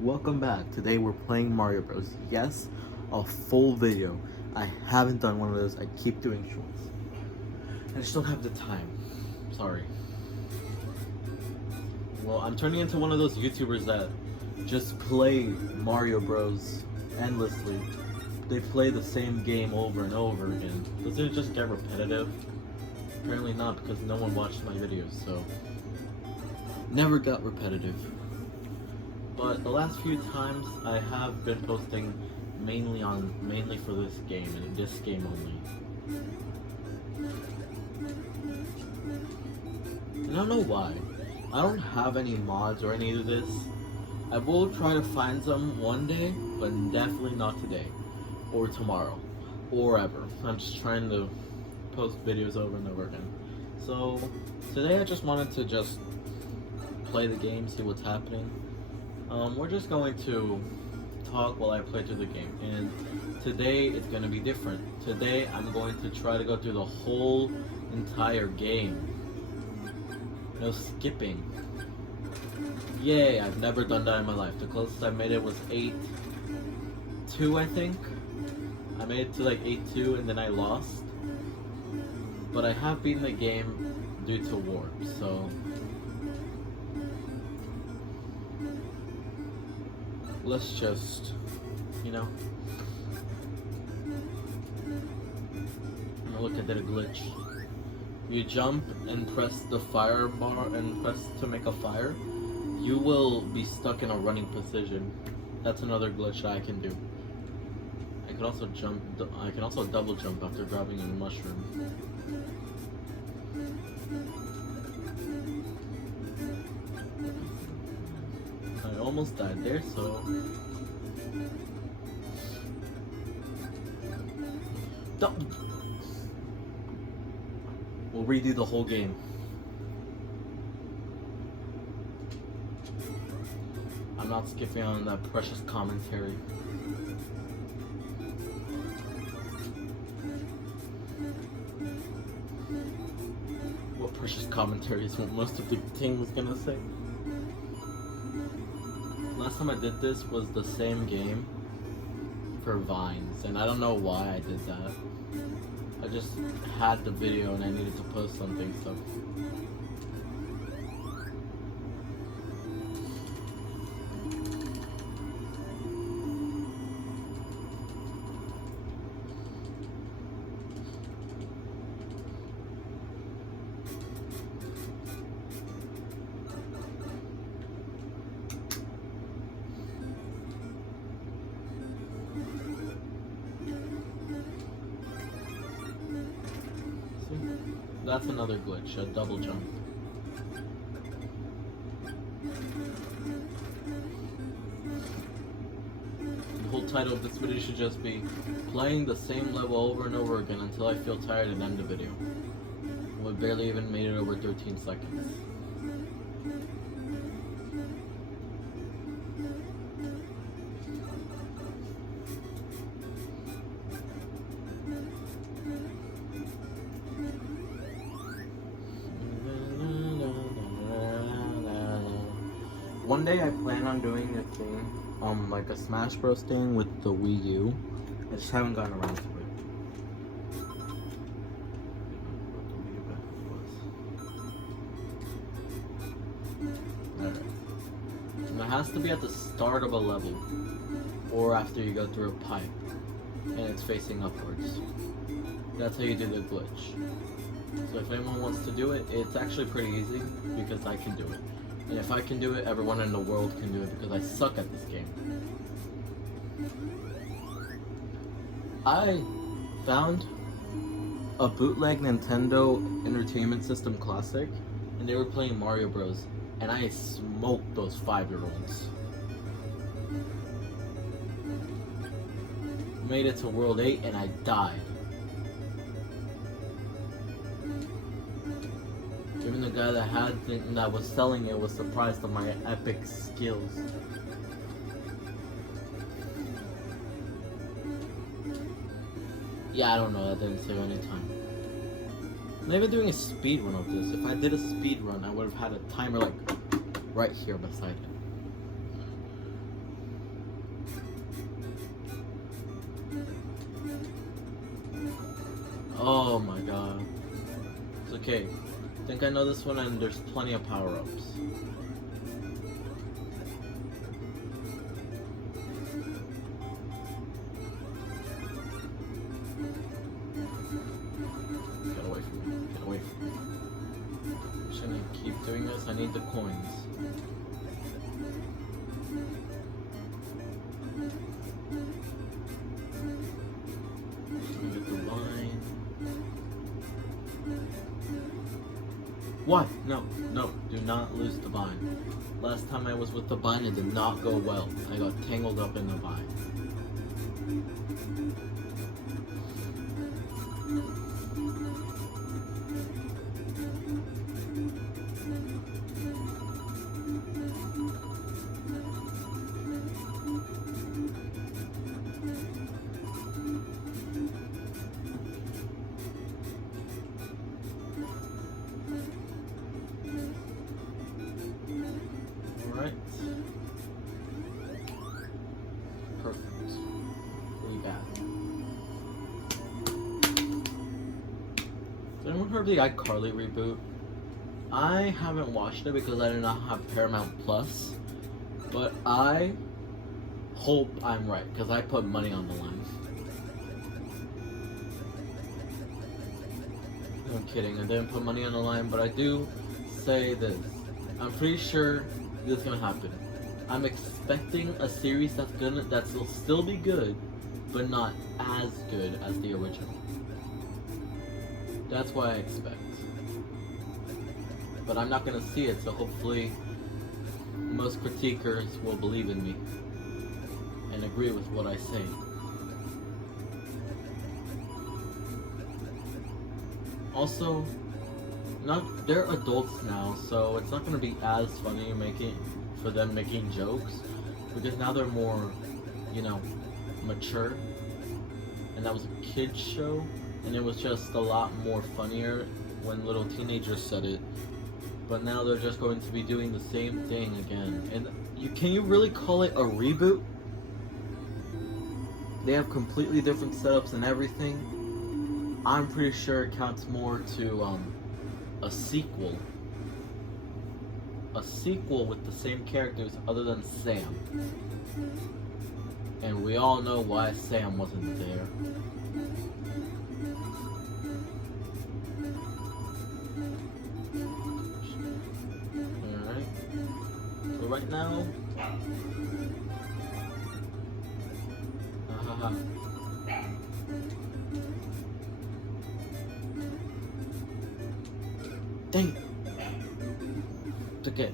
Welcome back. Today we're playing Mario Bros. Yes, a full video. I haven't done one of those. I keep doing shorts. I just don't have the time. Sorry. Well, I'm turning into one of those YouTubers that just play Mario Bros. Endlessly. They play the same game over and over again. Does it just get repetitive? Apparently not, because no one watched my videos, so... Never got repetitive. But the last few times I have been posting mainly for this game and this game only. And I don't know why. I don't have any mods or any of this. I will try to find some one day, but definitely not today. Or tomorrow. Or ever. I'm just trying to post videos over and over again. So today I just wanted to just play the game, see what's happening. We're just going to talk while I play through the game, and today it's going to be different. Today I'm going to try to go through the whole entire game. No skipping. Yay, I've never done that in my life. The closest I made it was 8-2, I think. I made it to like 8-2 and then I lost. But I have beaten the game due to warp, so... Let's just, you know, look, I did a glitch. You jump and press the fire bar and press to make a fire. You will be stuck in a running position. That's another glitch that I can do. I can also jump. I can also double jump after grabbing a mushroom. I almost died there, so... We'll redo the whole game. I'm not skipping on that precious commentary. What precious commentary is what most of the team was gonna say. Last time I did this was the same game for Vines, and I don't know why I did that. I just had the video and I needed to post something, so... That's another glitch, a double jump. The whole title of this video should just be playing the same level over and over again until I feel tired and end the video. We barely even made it over 13 seconds. One day I plan on doing a thing, like a Smash Bros thing with the Wii U. I just haven't gotten around to it. Alright. And it has to be at the start of a level, or after you go through a pipe, and it's facing upwards. That's how you do the glitch. So if anyone wants to do it, it's actually pretty easy, because I can do it. And if I can do it, everyone in the world can do it because I suck at this game. I found a bootleg Nintendo Entertainment System Classic, and they were playing Mario Bros. And I smoked those 5-year-olds. Made it to World 8 and I died. Even the guy that was selling it was surprised at my epic skills. Yeah, I don't know, that didn't save any time. I'm even doing a speed run of this. If I did a speed run, I would have had a timer like right here beside it. Oh my god. It's okay. I think I know this one, and there's plenty of power-ups. Get away from me. Get away from me. I'm just gonna keep doing this. I need the coins. Get the line. What? No, no, do not lose the vine. Last time I was with the vine, it did not go well. I got tangled up in the vine. Alright. Perfect. We got. Has anyone heard of the iCarly reboot? I haven't watched it because I do not have Paramount Plus, but I hope I'm right because I put money on the line. I'm kidding, I didn't put money on the line, but I do say this. I'm pretty sure this is gonna happen. I'm expecting a series that's will still be good, but not as good as the original. That's what I expect. But I'm not gonna see it, so hopefully most critiquers will believe in me and agree with what I say. Also, they're adults now, so it's not gonna be as funny for them making jokes, because now they're more, mature. And that was a kid's show, and it was just a lot more funnier when little teenagers said it. But now they're just going to be doing the same thing again. And can you really call it a reboot? They have completely different setups and everything. I'm pretty sure it counts more to a sequel. A sequel with the same characters other than Sam. And we all know why Sam wasn't there. Alright. So right now... Dang it. It's okay.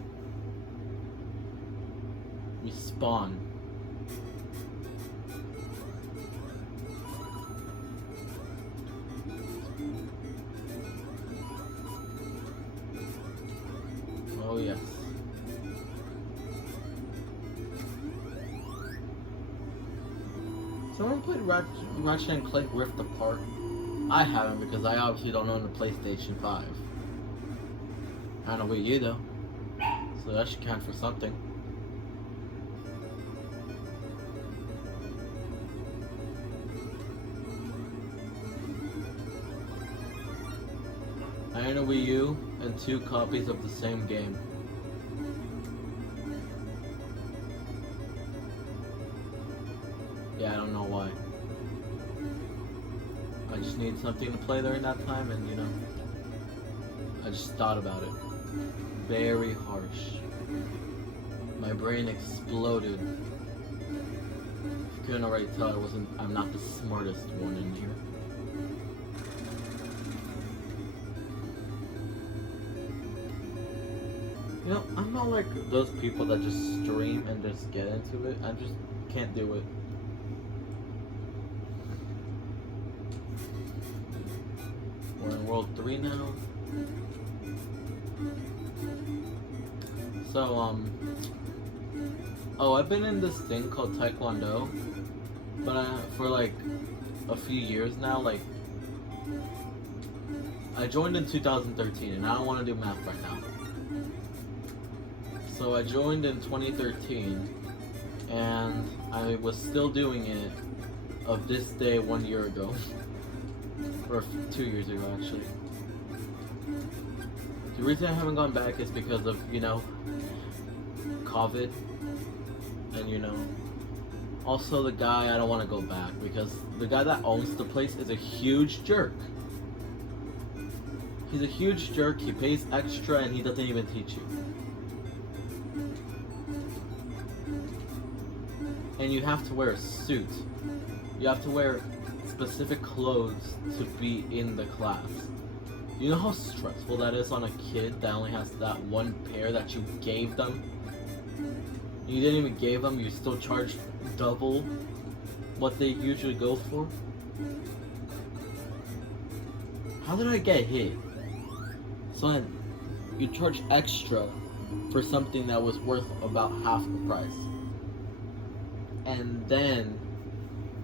We spawn. Oh yes. Someone played Ratchet and Clank Rift Apart? I haven't because I obviously don't own the PlayStation 5. I don't know Wii U though, so that should count for something. I own a Wii U and 2 copies of the same game. Yeah, I don't know why. I just need something to play during that time, and I just thought about it. Very harsh. My brain exploded. If you couldn't already tell, I'm not the smartest one in here. I'm not like those people that just stream and just get into it. I just can't do it. We're in World 3 now. So, I've been in this thing called Taekwondo, but for like a few years now, like, I joined in 2013, and I don't want to do math right now. So I joined in 2013, and I was still doing it of this day 1 year ago. or 2 years ago actually. The reason I haven't gone back is because of, COVID, and also the guy, I don't want to go back because the guy that owns the place is a huge jerk. He's a huge jerk, he pays extra, and he doesn't even teach you. And you have to wear a suit. You have to wear specific clothes to be in the class. You know how stressful that is on a kid that only has that one pair that you gave them? You didn't even give them, you still charge double what they usually go for? How did I get hit? So then, you charge extra for something that was worth about half the price. And then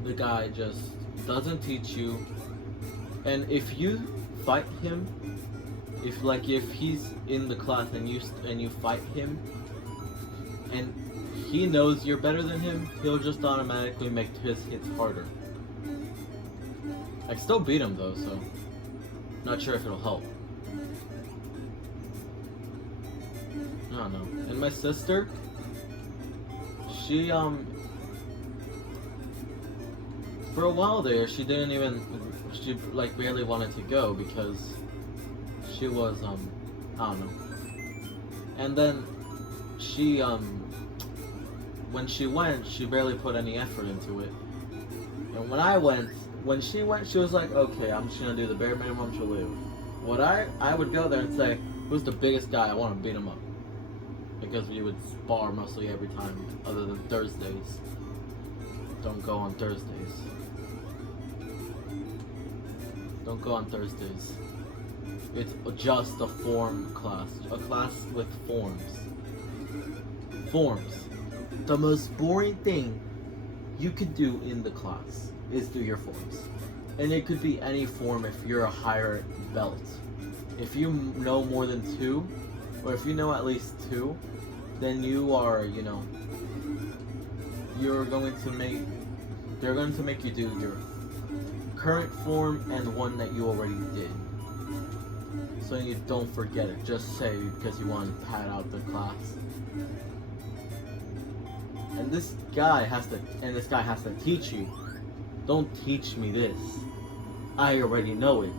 the guy just doesn't teach you. And if you fight him, if he's in the class and you fight him, and he knows you're better than him, he'll just automatically make his hits harder. I still beat him though, so not sure if it'll help. I don't know. And my sister, she for a while there, she barely wanted to go because she was I don't know. And then she when she went, she barely put any effort into it. And when she went, she was like, okay, I'm just gonna do the bare minimum to live. I would go there and say, who's the biggest guy? I want to beat him up. Because we would spar mostly every time, other than Thursdays. Don't go on Thursdays. Don't go on Thursdays. It's just a form class. A class with forms. Forms. The most boring thing you could do in the class is do your forms. And it could be any form if you're a higher belt. If you know more than 2, or if you know at least 2, then you are, they're going to make you do your current form and one that you already did. So you don't forget it, just say because you want to pad out the class. And this guy has to teach you. Don't teach me this. I already know it.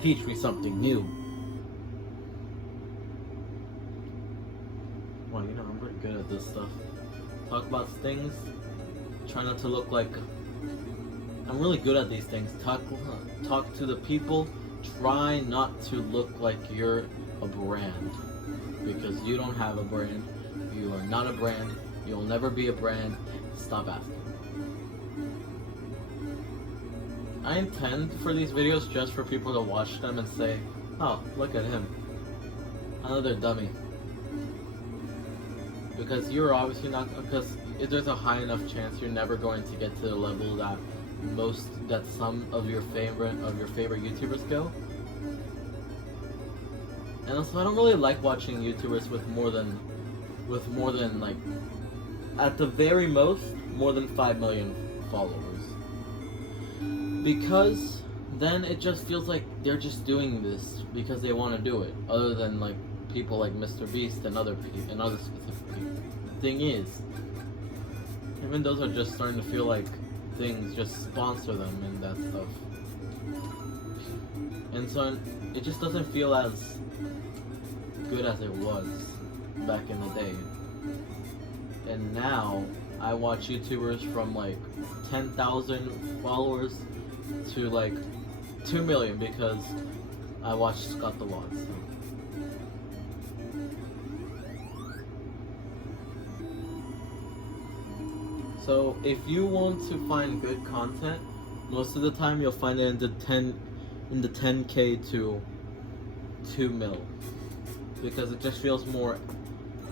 Teach me something new. Well, I'm pretty good at this stuff. Talk about things. Try not to look like... I'm really good at these things. Talk to the people. Try not to look like you're a brand. Because you don't have a brand. You are not a brand. You'll never be a brand. Stop asking. I intend for these videos just for people to watch them and say, oh, look at him. Another dummy. Because you're obviously not, because there's a high enough chance you're never going to get to the level that some of your favorite YouTubers go. And also, I don't really like watching YouTubers with more than like, at the very most, more than 5 million followers. Because then it just feels like they're just doing this because they want to do it. Other than like people like Mr. Beast and other specific people. The thing is, even those are just starting to feel like things just sponsor them and that stuff. And so it just doesn't feel as good as it was back in the day. And now I watch YouTubers from like 10,000 followers to like 2 million because I watched Scott the Lord. So if you want to find good content, most of the time you'll find it in the 10K to 2 mil, because it just feels more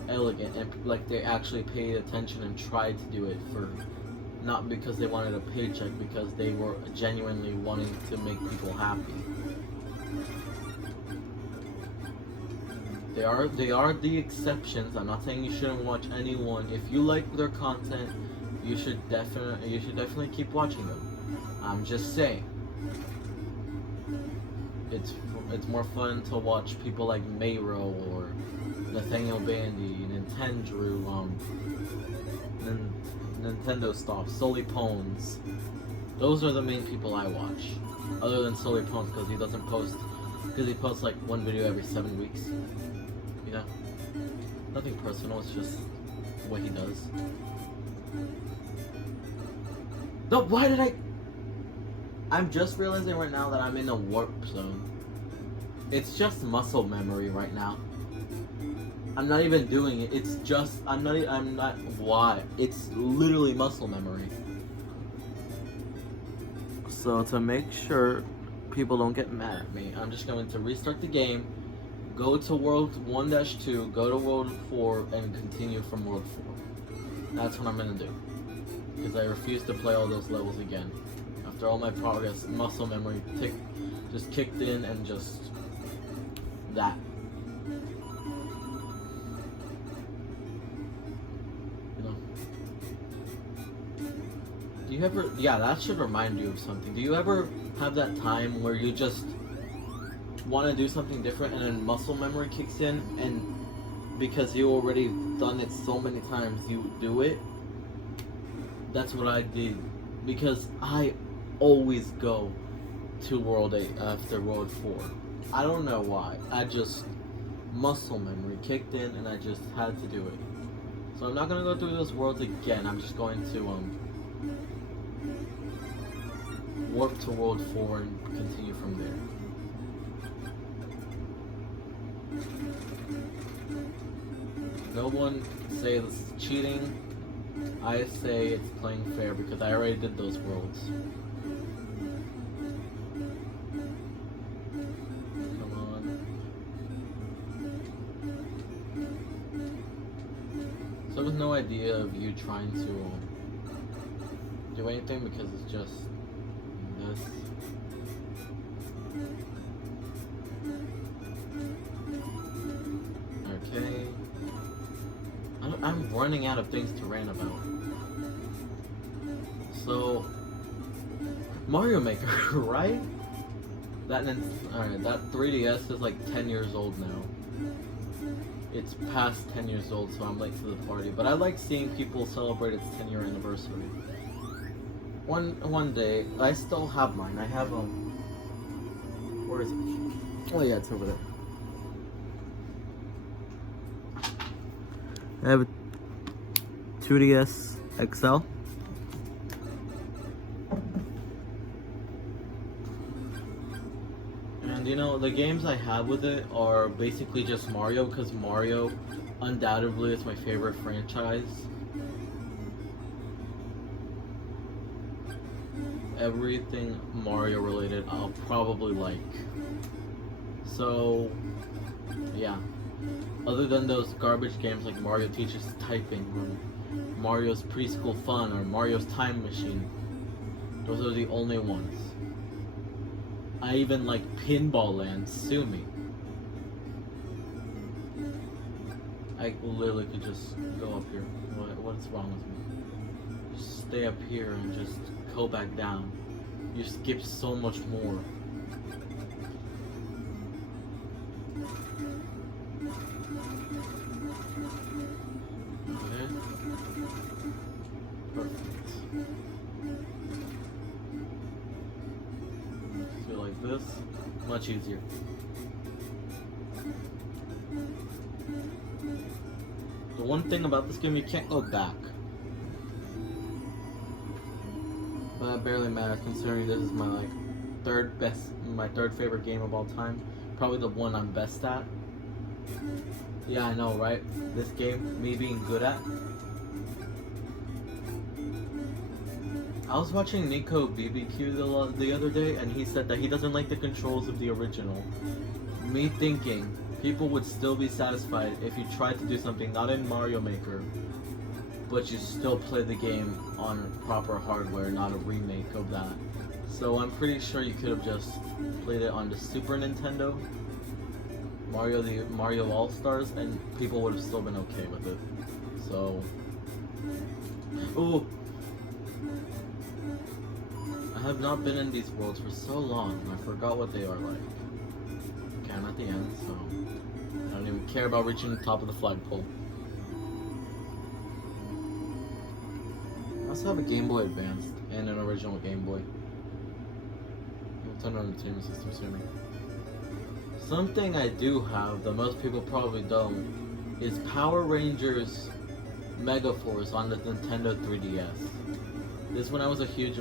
elegant and like they actually paid attention and tried to do it for, not because they wanted a paycheck, because they were genuinely wanting to make people happy. They are the exceptions. I'm not saying you shouldn't watch anyone. If you like their content, you should definitely keep watching them. I'm just saying. it's more fun to watch people like Mayro or Nathaniel Bandy, Nintendo, Nintendo Stop, Sully Pones. Those are the main people I watch. Other than Sully Pones, because he doesn't post, because he posts like one video every 7 weeks. You know, nothing personal. It's just what he does. No, why did I? I'm just realizing right now that I'm in a warp zone. It's just muscle memory right now. I'm not even doing it. It's just I'm not. Why? It's literally muscle memory. So to make sure people don't get mad at me, I'm just going to restart the game, go to World 1-2, go to World 4, and continue from World 4. That's what I'm gonna do. Because I refuse to play all those levels again. After all my progress, muscle memory just kicked in and just that. You know. Do you ever? Yeah, that should remind you of something. Do you ever have that time where you just want to do something different and then muscle memory kicks in, and because you already done it so many times, you do it? That's what I did, because I always go to World 8 after World 4. I don't know why. I just muscle memory kicked in and I just had to do it. So I'm not gonna go through those worlds again. I'm just going to warp to World 4 and continue from there. No one say this is cheating. I say it's playing fair because I already did those worlds. Come on. So with no idea of you trying to do anything because it's just this. Okay. I'm running out of things to rant about. So, Mario Maker, right? Alright, that 3DS is like 10 years old now. It's past 10 years old, so I'm late to the party. But I like seeing people celebrate its 10-year anniversary. One day, I still have mine. I have where is it? Oh yeah, it's over there. I have a 2DS XL. And you know, the games I have with it are basically just Mario, because Mario undoubtedly is my favorite franchise. Everything Mario related I'll probably like. So, yeah. Other than those garbage games like Mario Teaches Typing, or Mario's Preschool Fun, or Mario's Time Machine, those are the only ones. I even like Pinball Land, sue me. I literally could just go up here. What's wrong with me? Just stay up here and just go back down. You skip so much more. Okay. Perfect. So like this, much easier. The one thing about this game, you can't go back. But that barely matters considering this is my my third favorite game of all time. Probably the one I'm best at. Yeah, I know, right? This game, me being good at. I was watching Nico BBQ the other day, and he said that he doesn't like the controls of the original. Me thinking, people would still be satisfied if you tried to do something not in Mario Maker, but you still play the game on proper hardware, not a remake of that. So I'm pretty sure you could have just played it on the Super Nintendo, Mario All-Stars, and people would have still been okay with it. So, ooh, I have not been in these worlds for so long, I forgot what they are like. can at the end, so I don't even care about reaching the top of the flagpole. I also have a Game Boy Advance and an original Game Boy. Nintendo Entertainment System, assuming. Something I do have that most people probably don't is Power Rangers Mega Force on the Nintendo 3DS. This is when I was a huge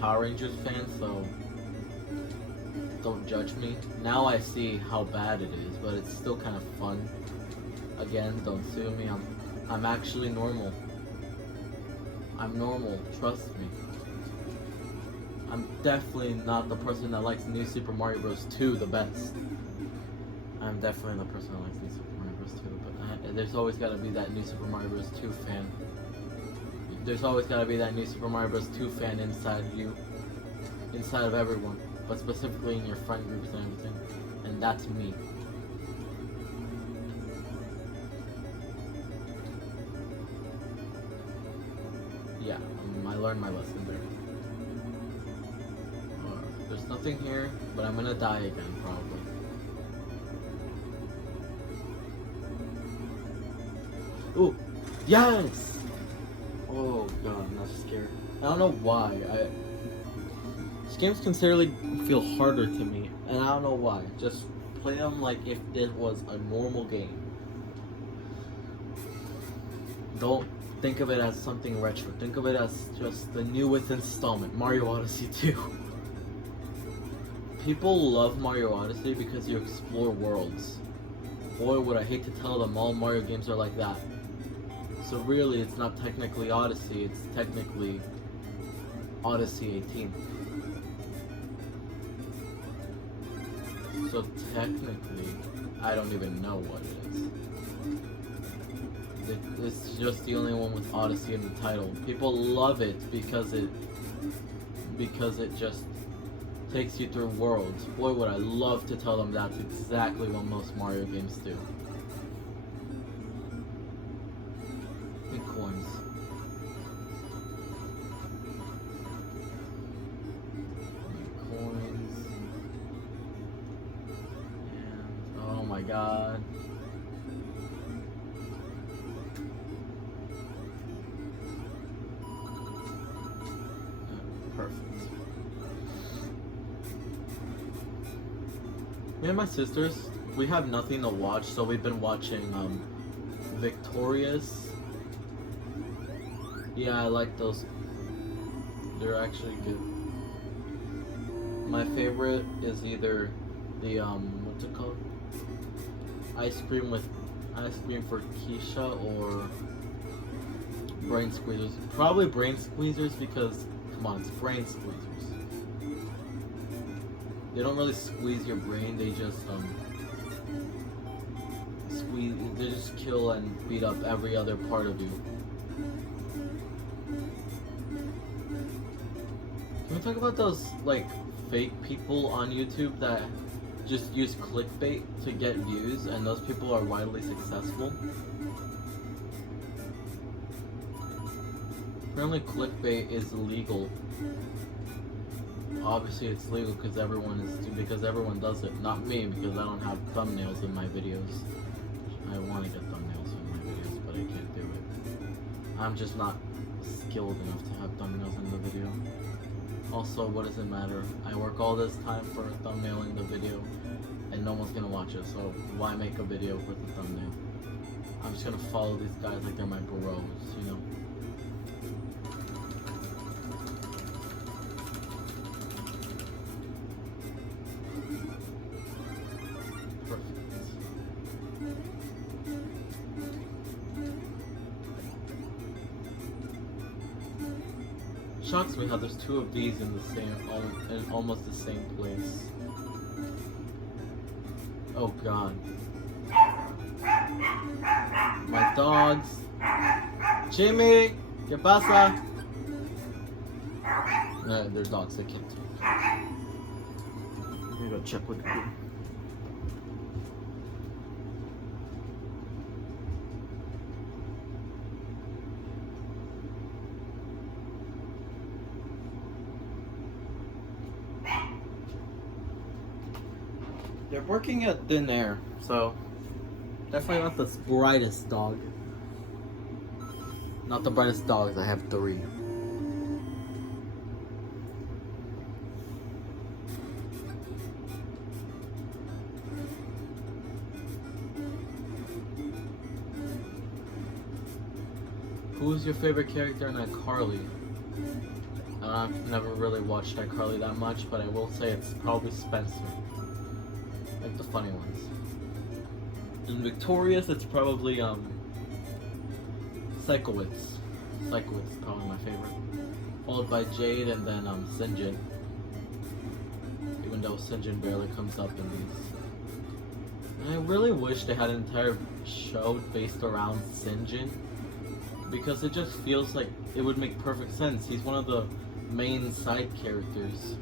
Power Rangers fan, so don't judge me. Now I see how bad it is, but it's still kind of fun. Again, don't sue me. I'm actually normal. I'm normal, trust me. I'm definitely not the person that likes New Super Mario Bros. 2 the best. I'm definitely the person that likes New Super Mario Bros. 2, but there's always gotta be that New Super Mario Bros. 2 fan. There's always gotta be that New Super Mario Bros. 2 fan inside you. Inside of everyone. But specifically in your friend groups and everything. And that's me. Yeah, I learned my lesson there. There's nothing here, but I'm gonna die again, probably. Ooh, yes! Oh god, I'm not scared. I don't know why. These games considerably feel harder to me, and I don't know why. Just play them like if it was a normal game. Don't think of it as something retro. Think of it as just the newest installment, Mario Odyssey 2. People love Mario Odyssey because you explore worlds. Boy, would I hate to tell them all Mario games are like that. So really, it's not technically Odyssey, it's technically Odyssey 18. So technically, I don't even know what it is. It's just the only one with Odyssey in the title. People love it because it just takes you through worlds. Boy, would I love to tell them that's exactly what most Mario games do. And coins. Coins. And oh my god. Perfect. Me and my sisters, we have nothing to watch, so we've been watching Victorious. Yeah, I like those. They're actually good. My favorite is either the what's it called? Ice cream for Keisha, or Brain Squeezers. Probably Brain Squeezers because come on, it's Brain Squeezers. They don't really squeeze your brain, they just they just kill and beat up every other part of you. Can we talk about those like fake people on YouTube that just use clickbait to get views, and those people are widely successful? Apparently clickbait is illegal. Obviously it's legal because everyone does it. Not me, because I don't have thumbnails in my videos. I want to get thumbnails in my videos, but I can't do it. I'm just not skilled enough to have thumbnails in the video. Also, what does it matter? I work all this time for thumbnailing the video, and no one's gonna watch it, so why make a video with a thumbnail? I'm just gonna follow these guys like they're my bros, you know? Shocks me how there's two of these in almost the same place. Oh god. My dogs. Jimmy! ¿Qué pasa? They're dogs, they can't talk. Let me go check with them. They're working at thin air, so definitely not the brightest dog. Not the brightest dogs. I have 3. Who's your favorite character in iCarly? I've never really watched iCarly that much, but I will say it's probably Spencer. Like the funny ones. In Victorious, it's probably Psychowitz. Psychowitz is probably my favorite. Followed by Jade and then Sinjin. Even though Sinjin barely comes up in these. And I really wish they had an entire show based around Sinjin. Because it just feels like it would make perfect sense. He's one of the main side characters.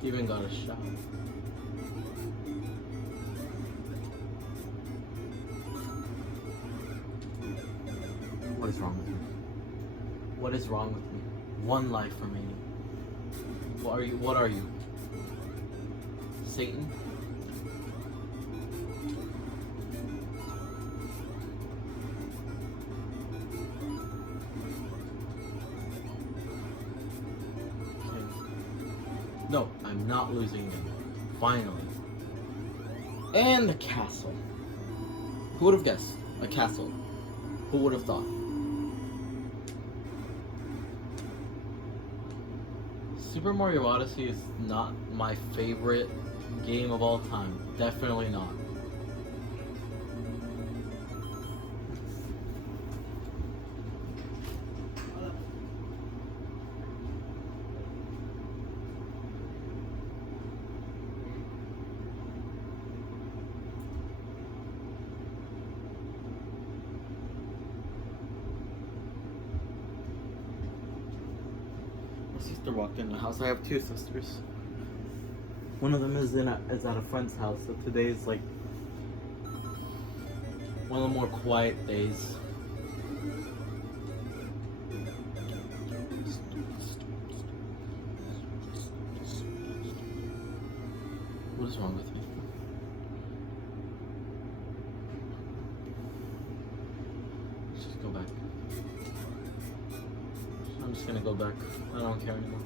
He even got a shot. What is wrong with me? What is wrong with me? One life remaining. What are you? What are you? Satan? No, I'm not losing them. Finally. And the castle. Who would have guessed? A castle. Who would have thought? Super Mario Odyssey is not my favorite game of all time. Definitely not. Sister walked in the house. I have 2 sisters. One of them is at a friend's house. So today's like one of the more quiet days. What is wrong with me? Let's just go back. I'm just gonna go back. I don't care anymore.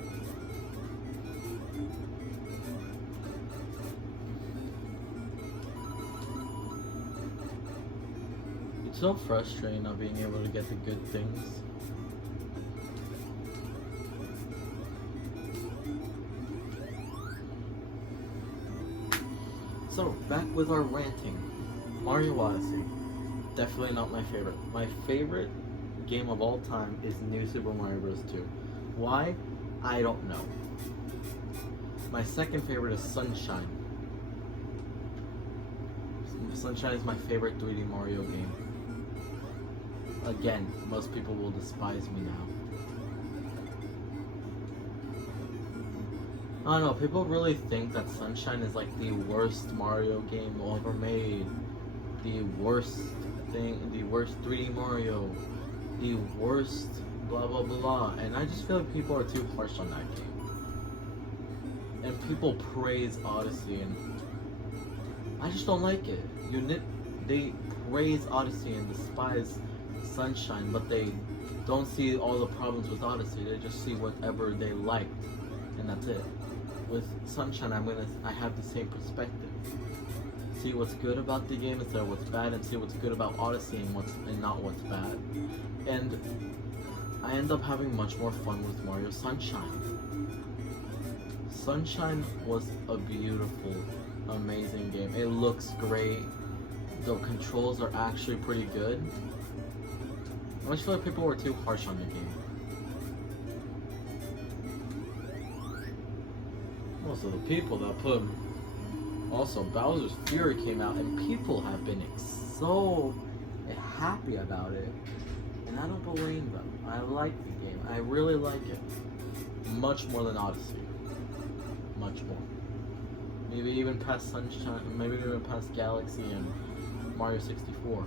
It's so frustrating not being able to get the good things. So, back with our ranting. Mario Odyssey. Definitely not my favorite. My favorite game of all time is New Super Mario Bros. 2. Why? I don't know. My second favorite is Sunshine. Sunshine is my favorite 3D Mario game. Again, most people will despise me now. I don't know, people really think that Sunshine is like the worst Mario game ever made. The worst thing, the worst 3D Mario. The worst blah blah blah. And I just feel like people are too harsh on that game. And people praise Odyssey and I just don't like it. They praise Odyssey and despise Sunshine, but they don't see all the problems with Odyssey. They just see whatever they liked, and that's it. With Sunshine, I have the same perspective. See what's good about the game instead of what's bad, and see what's good about Odyssey and not what's bad. And I end up having much more fun with Mario Sunshine. Sunshine was a beautiful, amazing game. It looks great. The controls are actually pretty good. I just feel like people were too harsh on the game. Most of the people that put... Also, Bowser's Fury came out and people have been so happy about it. And I don't blame them. I like the game. I really like it. Much more than Odyssey. Much more. Maybe even past Sunshine, maybe even past Galaxy and Mario 64.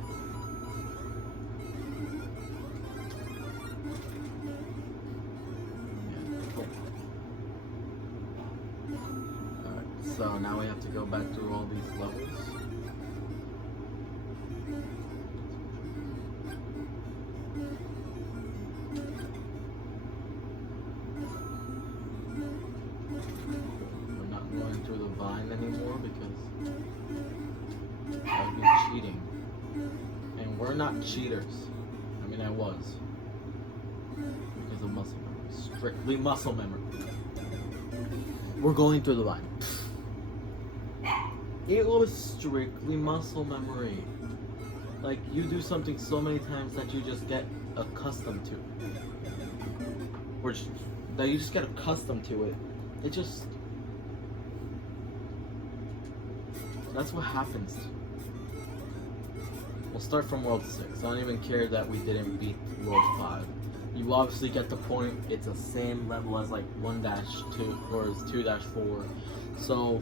So now we have to go back through all these levels. We're not going through the vine anymore because that would be cheating. And we're not cheaters. I mean, I was. Because of muscle memory. Strictly muscle memory. We're going through the vine. It was strictly muscle memory. Like, you do something so many times that you just get accustomed to. Or just, that you just get accustomed to it. It just... That's what happens. We'll start from World 6. I don't even care that we didn't beat World 5. You obviously get the point. It's the same level as like 1-2 or 2-4. So,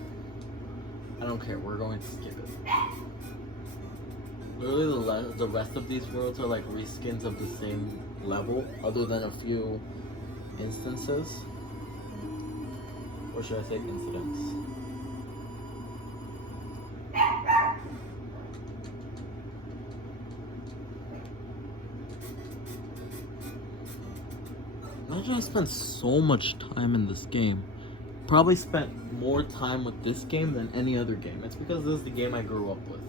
I don't care. We're going to skip it. Literally, the rest of these worlds are like reskins of the same level, other than a few instances. Or should I say incidents? Imagine I spent so much time in this game. Probably spent more time with this game than any other game. It's because this is the game I grew up with.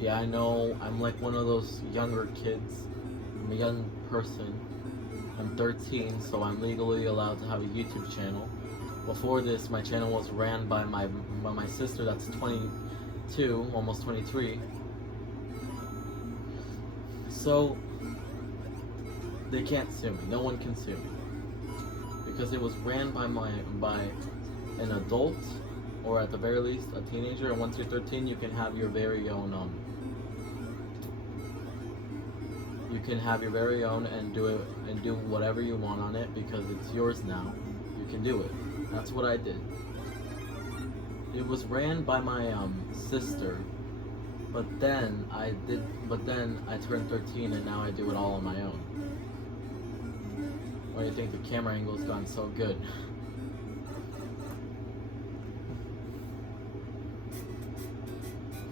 Yeah, I know I'm like one of those younger kids. I'm a young person. I'm 13, so I'm legally allowed to have a YouTube channel. Before this, my channel was ran by my sister that's 22, almost 23. So, they can't sue me. No one can sue me. Because it was ran by an adult, or at the very least, a teenager. And once you're 13, you can have your very own, you can have your very own and do it, and do whatever you want on it, because it's yours now. You can do it. That's what I did. It was ran by my, sister. But then I turned 13 and now I do it all on my own. Why do you think the camera angle's gone so good?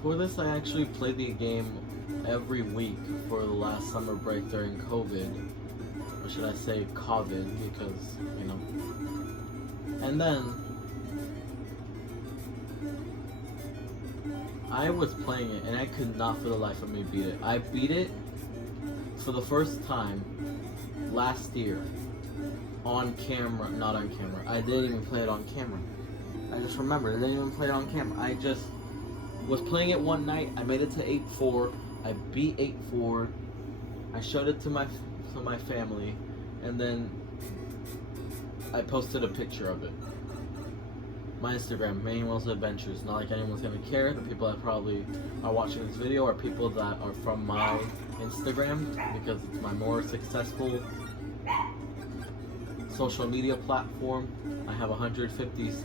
For this, I actually played the game every week for the last summer break during COVID. Or should I say COVID, because, you know. And then I was playing it and I could not for the life of me beat it. I beat it for the first time last year on camera, not on camera. I didn't even play it on camera. I just remembered I didn't even play it on camera. I just was playing it one night. I made it to 8-4. I beat 8-4. I showed it to my family, and then I posted a picture of it. My Instagram, Manuel's Adventures. Not like anyone's gonna care. The people that probably are watching this video are people that are from my Instagram, because it's my more successful social media platform. I have 156,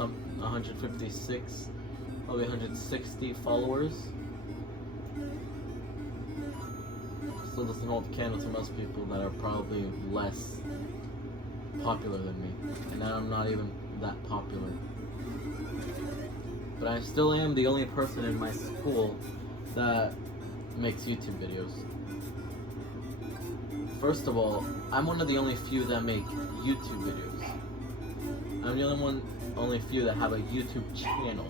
probably 160 followers. Still doesn't hold a candle to most people that are probably less popular than me, and I'm not even that popular. But I still am the only person in my school that makes YouTube videos. First of all, I'm one of the only few that make YouTube videos. I'm the only few that have a YouTube channel.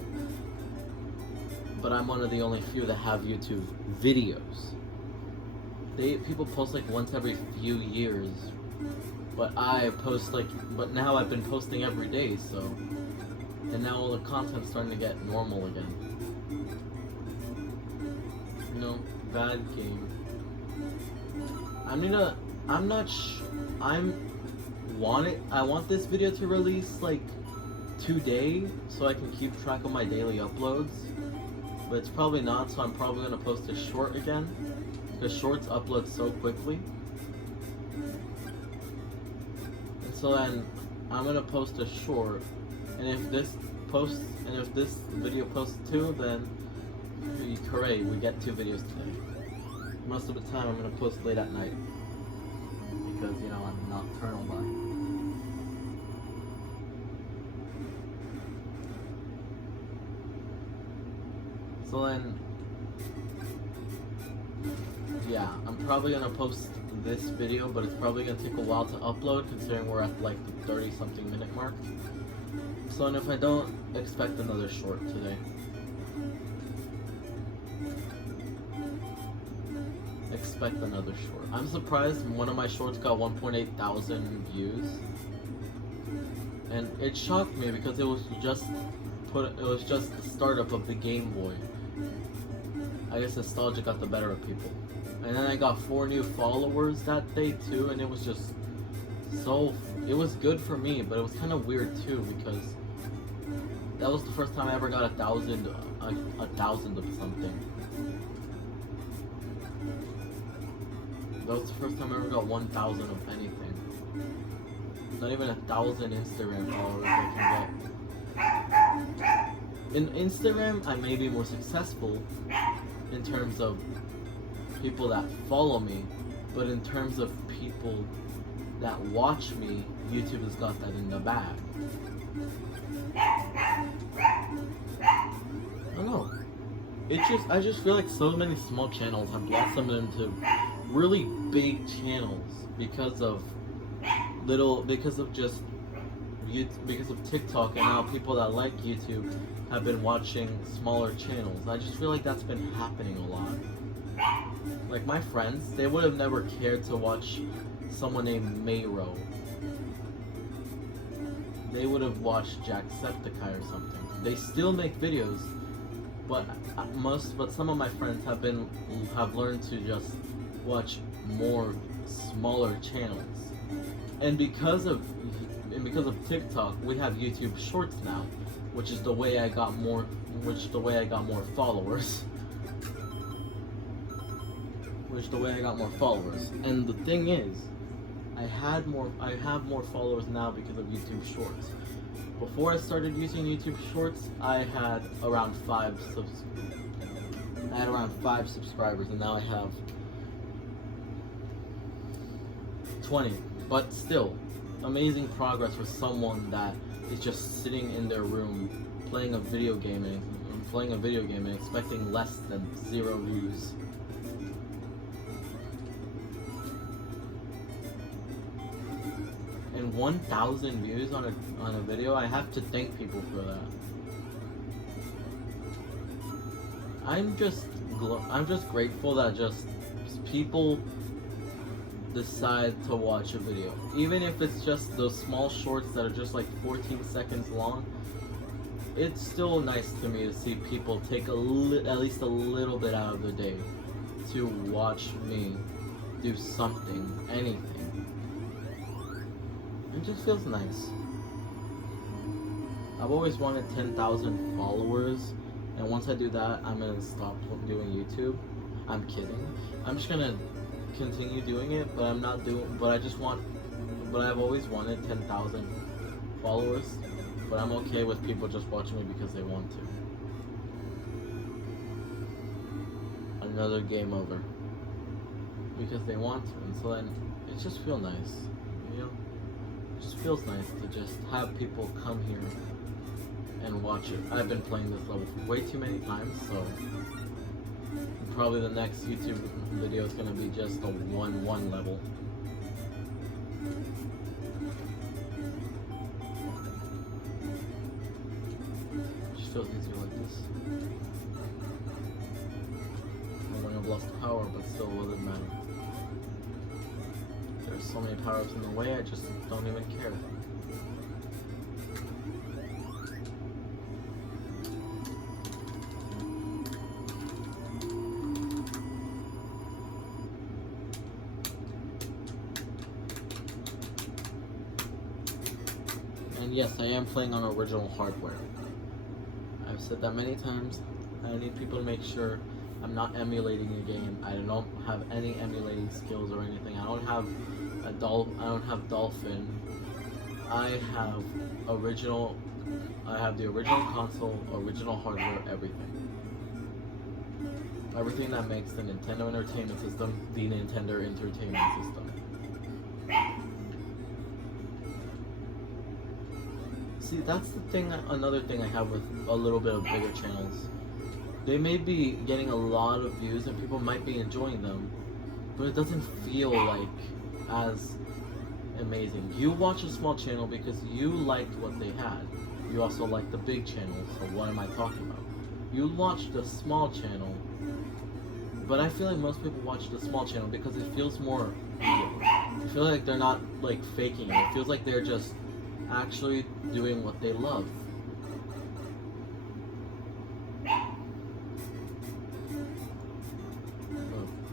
But I'm one of the only few that have YouTube videos. People post like once every few years. But but now I've been posting every day, so. And now all the content's starting to get normal again. You know, bad game. I want this video to release like today so I can keep track of my daily uploads. But it's probably not, so I'm probably gonna post a short again. Because shorts upload so quickly. And so then I'm gonna post a short. And if this video posts too, then hooray, we get 2 videos today. Most of the time I'm gonna post late at night. Because, you know, I'm nocturnal by. So then, yeah, I'm probably gonna post this video, but it's probably gonna take a while to upload considering we're at like the 30 something minute mark. So and if I don't, expect another short today. Expect another short. I'm surprised one of my shorts got 1.8 thousand views. And it shocked me because it was just the startup of the Game Boy. I guess nostalgia got the better of people. And then I got 4 new followers that day too, and it was just so, it was good for me, but it was kind of weird too because that was the first time I ever got a thousand of something. That was the first time I ever got 1,000 of anything. Not even 1,000 Instagram followers I can get. In Instagram, I may be more successful in terms of people that follow me, but in terms of people that watch me, YouTube has got that in the bag. I don't know. I just feel like so many small channels have blossomed into really big channels because of TikTok, and now people that like YouTube have been watching smaller channels. I just feel like that's been happening a lot. Like my friends, they would have never cared to watch someone named Mayro. They would have watched Jacksepticeye or something. They still make videos, but some of my friends have learned to just watch more smaller channels. And because of TikTok, we have YouTube Shorts now, which is the way I got more followers. And the thing is, I have more followers now because of YouTube Shorts. Before I started using YouTube Shorts, I had around 5 subscribers, and now I have 20. But still, amazing progress for someone that is just sitting in their room playing a video game and expecting less than 0 views. And 1,000 views on a video, I have to thank people for that. I'm just grateful that just people decide to watch a video, even if it's just those small shorts that are just like 14 seconds long. It's still nice to me to see people take at least a little bit out of the day to watch me do something, anything. It just feels nice. I've always wanted 10,000 followers, and once I do that, I'm gonna stop doing YouTube. I'm kidding. I'm just gonna continue doing it, but I've always wanted 10,000 followers, but I'm okay with people just watching me because they want to. Another game over. Because they want to, and so then it just feels nice, you know? It just feels nice to just have people come here and watch it. I've been playing this level way too many times, so probably the next YouTube video is gonna be just a 1-1 level. It just feels easier like this. I might have lost power, but still it doesn't matter. There's so many power-ups in the way, I just don't even care. And yes, I am playing on original hardware. I've said that many times. I need people to make sure I'm not emulating a game. I don't have any emulating skills or anything. I don't have Dolphin. I have the original console, original hardware, everything. Everything that makes the Nintendo Entertainment System the Nintendo Entertainment System. See, that's the thing. Another thing I have with a little bit of bigger channels They may be getting a lot of views and people might be enjoying them, but it doesn't feel like as amazing. You watch a small channel because you liked what they had. You also like the big channel, so what am I talking about? You watch the small channel, but I feel like most people watch the small channel because it feels more real. I feel like they're not like faking it. It feels like they're just actually doing what they love.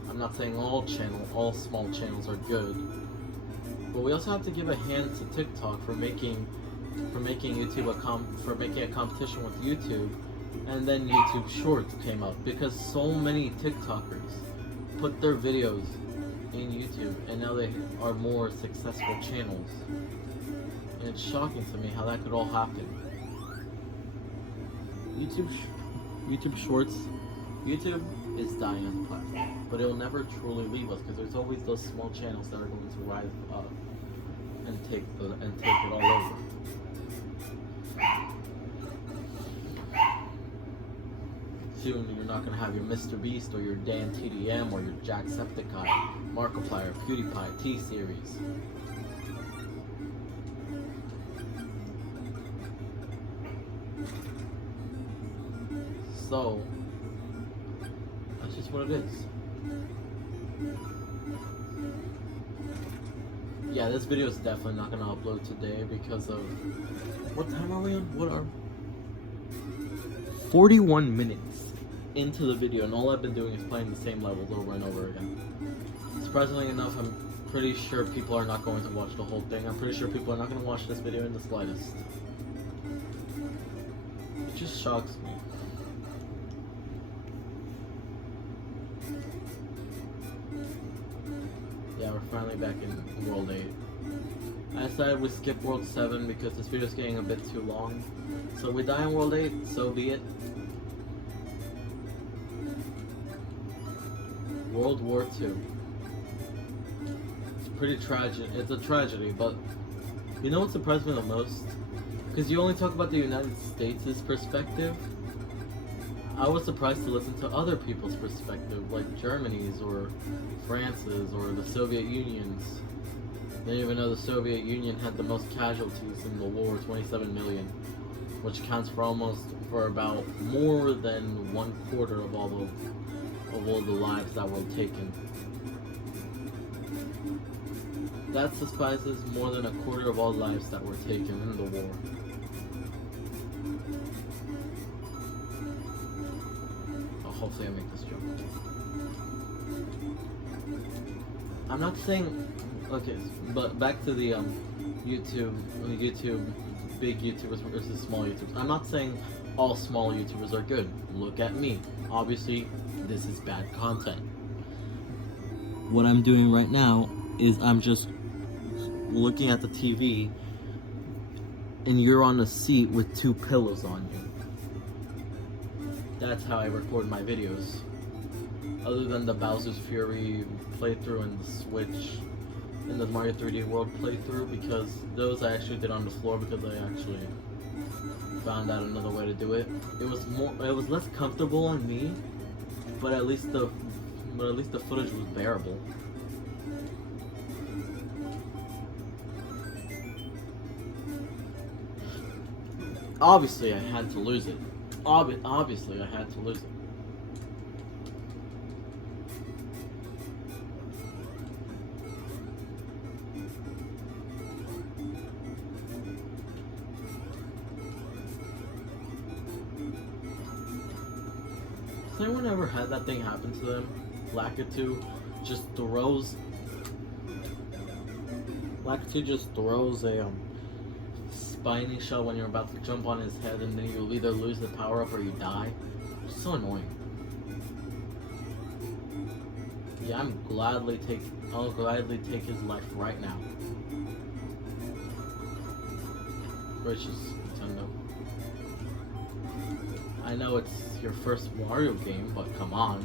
I'm not saying all small channels are good, but we also have to give a hand to TikTok for making a competition with YouTube, and then YouTube Shorts came up because so many TikTokers put their videos in YouTube, and now they are more successful channels. And it's shocking to me how that could all happen. YouTube Shorts, YouTube is dying as a platform, but it will never truly leave us because there's always those small channels that are going to rise up and take it all over. Soon you're not gonna have your Mr. Beast or your Dan TDM or your Jacksepticeye, Markiplier, PewDiePie, T-Series. So that's just what it is. Yeah, this video is definitely not gonna upload today because of what time are we on? What are 41 minutes into the video, and all I've been doing is playing the same levels over and over again. Surprisingly enough, I'm pretty sure people are not going to watch the whole thing. I'm pretty sure people are not going to watch this video in the slightest. It just shocks me. Yeah, we're finally back in World 8. I decided we skip World 7 because this video is getting a bit too long. So we die in World 8, so be it. World War II. It's pretty tragic. It's a tragedy, but you know what surprised me the most? Because you only talk about the United States' perspective. I was surprised to listen to other people's perspective, like Germany's or France's or the Soviet Union's. I didn't even know the Soviet Union had the most casualties in the war, 27 million, which counts for about more than 1/4 of all the lives that were taken. That despises more than 1/4 of all lives that were taken in the war. Oh, hopefully I make this joke. I'm not saying, okay, but back to the YouTube, big YouTubers versus small YouTubers. I'm not saying all small YouTubers are good. Look at me. Obviously, this is bad content. What I'm doing right now is I'm just looking at the TV and you're on a seat with 2 pillows on you. That's how I record my videos. Other than the Bowser's Fury playthrough and the Switch and the Mario 3D World playthrough, because those I actually did on the floor because I actually found out another way to do it. It was less comfortable on me, but at least the footage was bearable. Obviously, I had to lose it. Obviously, I had to lose it. Has anyone ever had that thing happen to them? Lakitu just throws a spiny shell when you're about to jump on his head, and then you'll either lose the power up or you die. It's so annoying. Yeah, I'll gladly take his life right now. Gracious Nintendo. I know it's your first Mario game, but come on.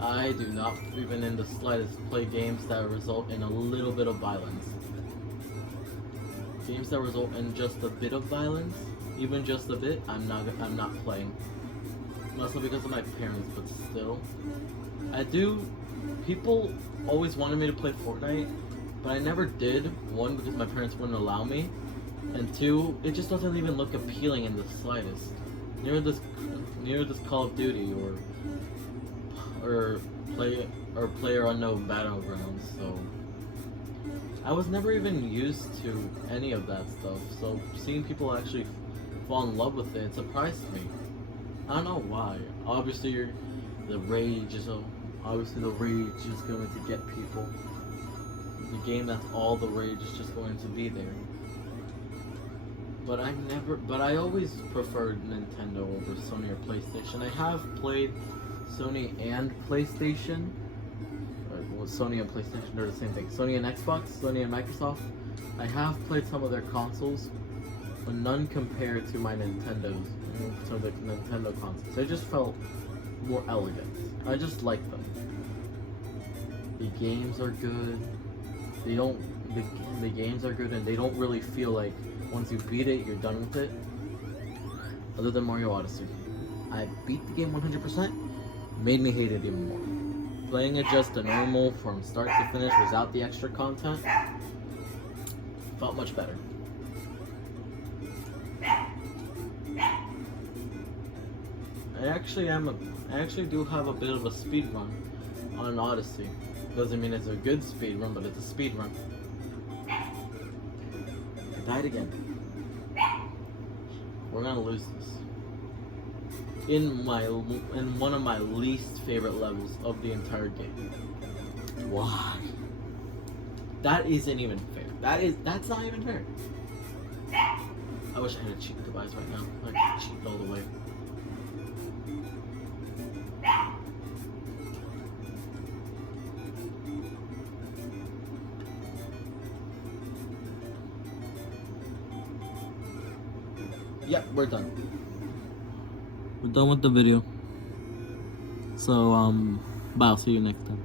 I do not even in the slightest play games that result in a little bit of violence. games that result in just a bit of violence, even just a bit, I'm not playing. Mostly because of my parents, but still, I do. People always wanted me to play Fortnite, but I never did. One, because my parents wouldn't allow me, and two, it just doesn't even look appealing in the slightest. Near this Call of Duty or PlayerUnknown Battlegrounds. So I was never even used to any of that stuff. So seeing people actually fall in love with it surprised me. I don't know why. Obviously, the rage is going to get people. The game that's all the rage is just going to be there. But I always preferred Nintendo over Sony or PlayStation. I have played Sony and PlayStation. Well, Sony and PlayStation are the same thing. Sony and Xbox, Sony and Microsoft. I have played some of their consoles, but none compared to my Nintendo's. To the Nintendo consoles. They just felt more elegant. I just like them. The games are good. The games are good, and they don't really feel like once you beat it, you're done with it. Other than Mario Odyssey, I beat the game 100%. Made me hate it even more. Playing it just a normal from start to finish without the extra content felt much better. I actually do have a bit of a speed run on Odyssey. Doesn't mean it's a good speed run, but it's a speed run. I died again. We're gonna lose this. In one of my least favorite levels of the entire game. Why? That isn't even fair. That's not even fair. I wish I had a cheat device right now. I'd cheat all the way. Yep, we're done. We're done with the video. So, bye. I'll see you next time.